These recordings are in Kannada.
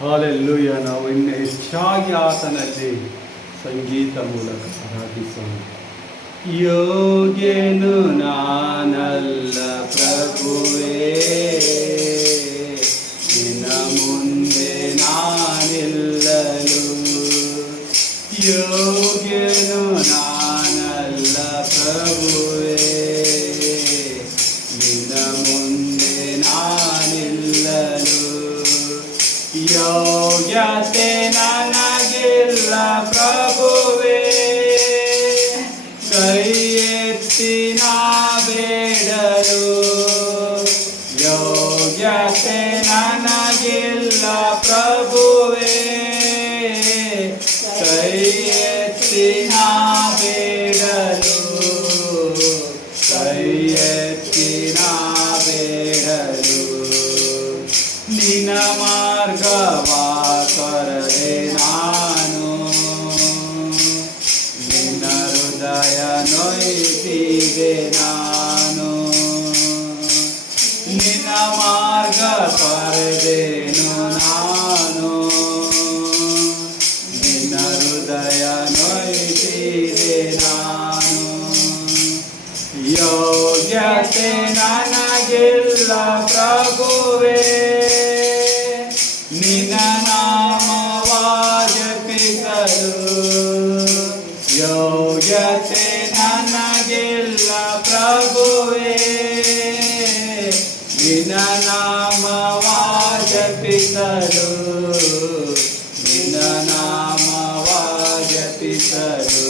ಹಾಲೆಲ್ಲೂಯ್ಯ. ನಾವು ಇನ್ನು ಹೆಚ್ಚಾಗಿ ಆತನಲ್ಲಿ ಸಂಗೀತ ಮೂಲಕ ಆರಾಧಿಸೋಣ. ಯೋಗ್ಯನು ನಾನಲ್ಲ ಪ್ರಭುವೇ, ನಿನ್ನ ಮುಂದೆ ನಾನಿಲ್ಲಲು. ಯೋಗ್ಯನು ನಾನಲ್ಲ ಪ್ರಭುವೇ, ನಿನ್ನ ಮುಂದೆ ನಾನಿಲ್ಲಲು. ಯೋಗ್ಯತೆ ನನಗಿಲ್ಲ ಪ್ರಭುವೇ, ಕೈ ಎತ್ತಿ ನಾ ಬೇಡಲು. ಯೋಗ್ಯತೆ ನನಗಿಲ್ಲ ಪ್ರಭುವೇ, ಕೈ ಎತ್ತಿ ನಾ ಬೇಡಲು. ಕೈ ಎತ್ತಿ ನಾ ಬೇಡಲು. ನಿನ್ನ ಮಾರ್ಗವ ತೊರೆದೆ ನಾನು, ನಿನ್ನ ಹೃದಯ ನೊಯ್ದಿದೆ ನಾನು. ನಿನ್ನ ಮಾರ್ಗ ತೊರೆದೇನು ನಾನು, ನಿನ್ನ ಹೃದಯ ನೊಯ್ದಿದೆ ನಾನು. ಯೋಗ್ಯತೆ ನನಗಿಲ್ಲ ಪ್ರಭುವೇ, ನಿನ್ನ ನಾಮವ ಜಪಿಸಲು. ಯೋಗ್ಯತೆ ನನಗಿಲ್ಲ ಪ್ರಭುವೇ, ನಿನ್ನ ನಾಮವ ಜಪಿಸಲು. ನಿನ್ನ ನಾಮವ ಜಪಿಸಲು.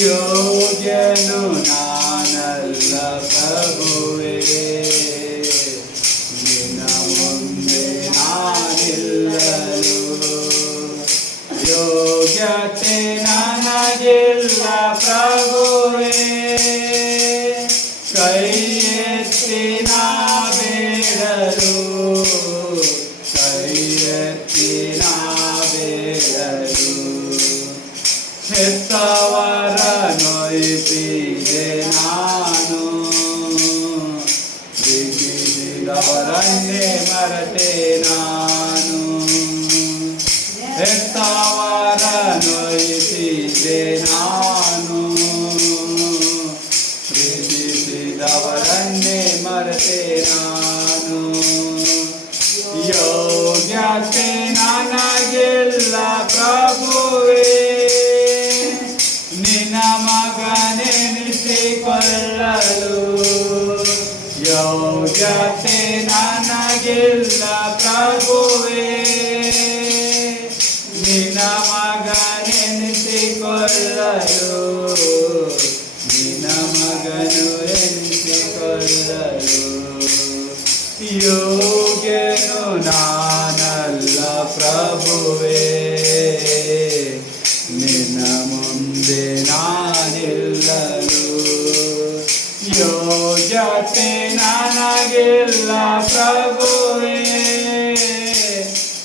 ಯೋಗ್ಯನು ನಾನಲ್ಲ ಪ್ರಭುವೇ, ನಿನ್ನ ಮುಂದೆ ನಾನಿಲ್ಲಲು. ಯೋಗ್ಯತೆ ನನಗಿಲ್ಲ ಪ್ರಭುವೇ, ಕೈ ಎತ್ತಿ ನಾ ಬೇಡಲು. ಕೈ ಎತ್ತಿ ನಾ ಬೇಡಲು. ಹೆತ್ತವರ ನೊಯ್ದಿದೆ ನಾನು, ಪ್ರೀತಿಸಿದವರನ್ನೇ ಮರೆತೆ ನಾನು. ಹೆತ್ತವರ ನೊಯ್ದಿದೆ ನಾನು, ಪ್ರೀತಿಸಿದವರನ್ನೇ ಮರೆತೆ ನಾನು. ಯೋಗ್ಯತೆ ನನಗಿಲ್ಲ ಪ್ರಭುವೇ, ನಿನ್ನ ಮಗನೆನಿಸಿಕೊಳ್ಳಲು. ಯೋಗ್ಯತೆ ನನಗಿಲ್ಲ ಪ್ರಭುವೇ, ನಿನ್ನ ಮಗನೆನಿಸಿಕೊಳ್ಳಲು. ನಿನ್ನ ಮಗನು ಎನಿಸಿಕೊಳ್ಳಲು. ಯೋಗ್ಯನು ನಾನಲ್ಲ ಪ್ರಭುವೇ, ನಿನ್ನ ಮುಂದೆ ನಾನಿಲ್ಲಲು. ಯೋಗ್ಯತೆ ನನಗಿಲ್ಲ ಪ್ರಭುವೇ,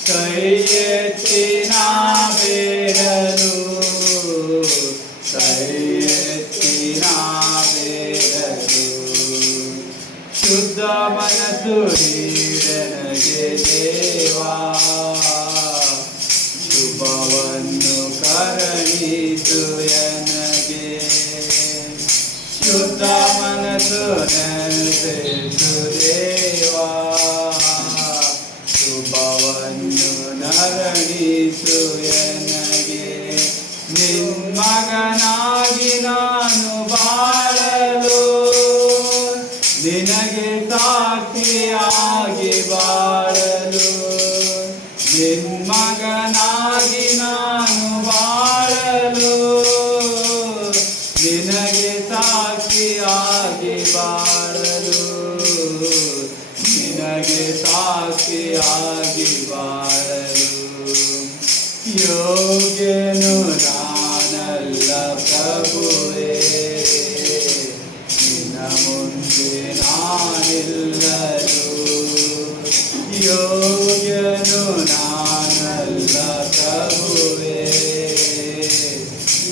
ಕೈ ಎತ್ತಿ ನಾ ಬೇಡಲು. ಕೈ ಎತ್ತಿ ನಾ ಬೇಡಲು. ಶುದ್ಧ ಮನಸ್ಸು ನೀಡನಗೆ ದೇವಾ, ಶುಭವನ್ನು ಕರುಣಿಸು ನನಗೆ. ಶುದ್ಧ ಮನಸ್ಸು ನೆಲೆಸು ದೇವಾ, ಶುಭವನ್ನು ನರಣಿಸು ನನಗೆ. ನಿನ್ಮಗನಾಗಿ ನಾನು ಬಾಳಲು, ನಿನಗೆ ಸಾಕ್ಷಿಯಾಗಿ ಬಾಳಲು. ನಿನ್ಮಗನಾಗಿ ನಾನು ಬಾಳಲು, ನಿನಗೆ ಸಾಕ್ಷಿಯಾಗಿ ಬಾಳಲು. ನಿನಗೆ ಸಾಕ್ಷಿಯಾಗಿ ಬಾಳಲು. ಯೋಗ್ಯನು ನಾನಲ್ಲ ಪ್ರಭುವೇ, ನಿನ್ನ ಮುಂದೆ ನಾನಿಲ್ಲಲು. ಯೋಗ್ಯನು ನಾನಲ್ಲ ಪ್ರಭುವೇ,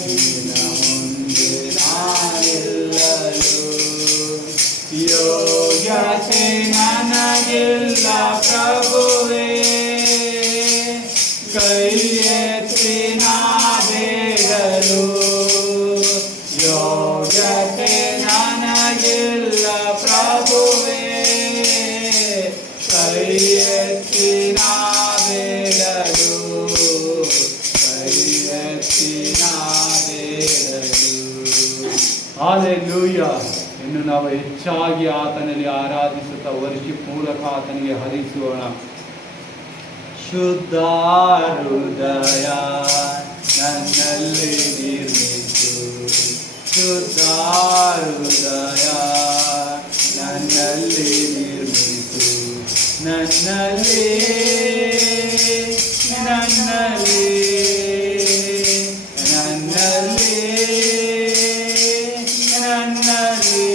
ನಿನ್ನ ಮುಂದೆ ನಾನಿಲ್ಲಲು. ಯೋಗ್ಯತೆ ನನಗಿಲ್ಲ ಪ್ರಭುವೇ, ನಾವು ಹೆಚ್ಚಾಗಿ ಆತನಲ್ಲಿ ಆರಾಧಿಸುತ್ತಾ ವರ್ಷಿಪ್ ಮೂಲಕ ಆತನಿಗೆ ಹರಿಸೋಣ. ಶುದ್ಧ ಹೃದಯ ನನ್ನಲ್ಲಿ ನಿರ್ಮಿಸು, ಶುದ್ಧ ಹೃದಯ ನನ್ನಲ್ಲಿ ನಿರ್ಮಿಸು, ನನ್ನಲ್ಲಿ ನನ್ನಲ್ಲಿ ನನ್ನಲ್ಲಿ ನನ್ನಲ್ಲಿ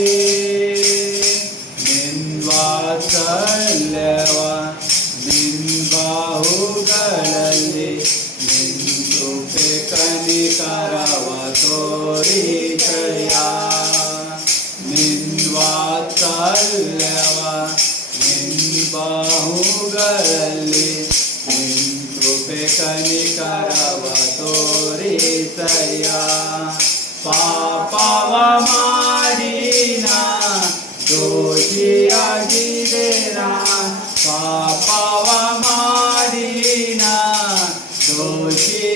ನಿನ್ವಾತ್ಸಲ್ಯವ ನಿನ್ ಬಾಹುಗಳಲ್ಲಿ ನಿನ್ ಕೃಪೆ ಕನಿಕರವ ತೋರಿಸಯ್ಯ. ನಿನ್ವಾತ್ಸಲ್ಯವ ನಿನ್ ಬಾಹುಗಳಲ್ಲಿ ನಿನ್ ಕೃಪೆ ಕನಿಕರವ ತೋರಿಸಯ್ಯ. ಪಾಪವ ಮಾಡಿನ ದೋಷಿಯಾಗಿದ್ದೇನ, ಪಾಪವ ಮಾಡಿನ ದೋಷಿಯಾಗಿದ್ದೇನ,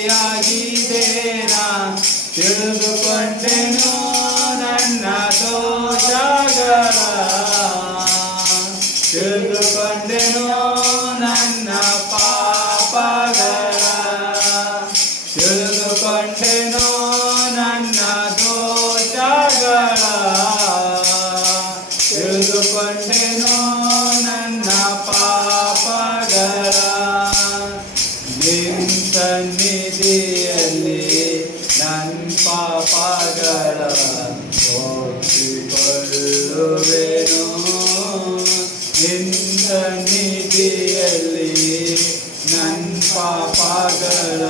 ತಿಳಿದುಕೊಂಡೆನು ನನ್ನ ದೋಷಗಳ, ತಿಳಿದುಕೊಂಡೆನು ನನ್ನ ಪಾಪಗಳ, ತಿಳಿದುಕೊಂಡೆನು ನನ್ನ ದೋಷಗಳ, ತಿಳಿದುಕೊಂಡೆನು ನನ್ನ ಪಾಪಗಳ. ನಿನ್ನ ಸನ್ನಿಧಿಯಲ್ಲಿ ನನ್ನ ಪಾಪಗಳ ಒಪ್ಪಿಕೊಳ್ಳುವೆನು, ನಿನ್ನ ಸನ್ನಿಧಿಯಲ್ಲಿ ನನ್ನ ಪಾಪಗಳ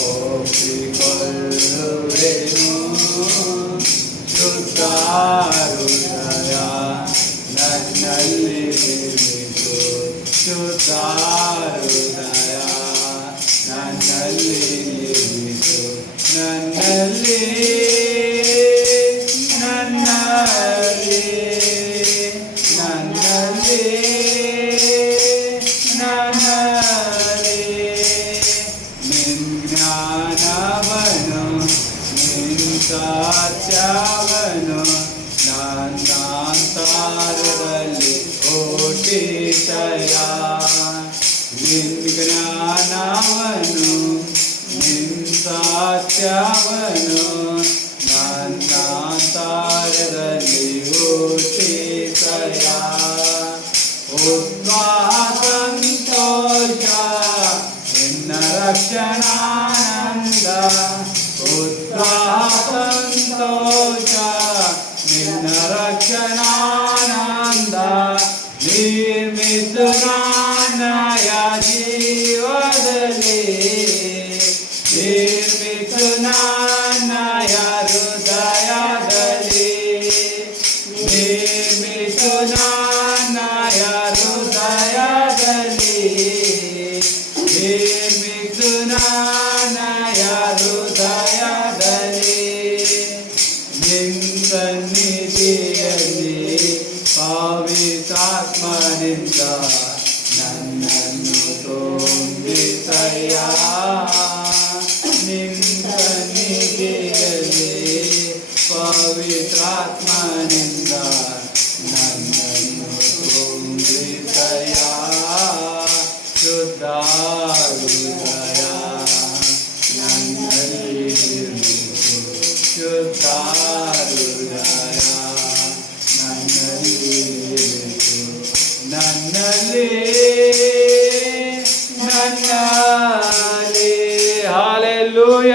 ಒಪ್ಪಿಕೊಳ್ಳುವೆನು. ಶುದ್ಧ ಹೃದಯ ನನ್ನಲ್ಲಿ ನಿರ್ಮಿಸು, ಶುದ್ಧ ಹೃದಯ ನನ್ನಲ್ಲಿ ನಿರ್ಮಿಸು, ನನ್ನಲ್ಲಿ ನನ್ನಲ್ಲಿ ನನ್ನಲ್ಲಿ ನನ್ನಲ್ಲಿ ನಿನ್ ಜ್ಞಾನವನು ನಿನ್ ಸತ್ಯವನು ನನ್ನ ಅಂತರದಲ್ಲಿ ಹುಟ್ಟಿಸಯ್ಯ. ನಿನ್ ಜ್ಞಾನವನು ನಿನ್ ಸತ್ಯವನು ನನ್ನ ಅಂತರದಲ್ಲಿ ಹುಟ್ಟಿಸಯ್ಯ. ಉತ್ಸಾಹ ಸಂತೋಷ ನಿನ್ನ ರಕ್ಷಣಾನಂದ, ಉತ್ಸಾಹ ಸಂತೋಷ ನಿನ್ನ ರಕ್ಷಣಾನಂದ, ನಿರ್ಮಿಸು ನನ್ನಯ ಜೀವದಲ್ಲಿ, ನಿರ್ಮಿಸು ನನ್ನಯ ಹೃದಯದಲ್ಲಿ, ನಿರ್ಮಿಸು ನನ್ನಯ ಹೃದಯದಲ್ಲಿ, ನಿರ್ಮಿಸು ನನ್ನಯ ಹೃದಯದಲ್ಲಿ. ನಿನ್ನ ಸನ್ನಿಧಿಯಲ್ಲಿ ಪವಿತ್ರಾತ್ಮನಿಂದ ನನ್ನನ್ನು ತುಂಬಿಸಯ್ಯ. ನಿನ್ನ ಸನ್ನಿಧಿಯಲ್ಲಿ ಪವಿತ್ರಾತ್ಮನಿಂದ ನನ್ನನ್ನು ತುಂಬಿಸಯ್ಯ. ಶುದ್ಧ ಹೃದಯ ನನ್ನಲ್ಲಿ ನಿರ್ಮಿಸು, ಶುದ್ಧ ಹೃದಯ ನನ್ನಲ್ಲಿ ನಿರ್ಮಿಸು, ನನ್ನಲ್ಲಿ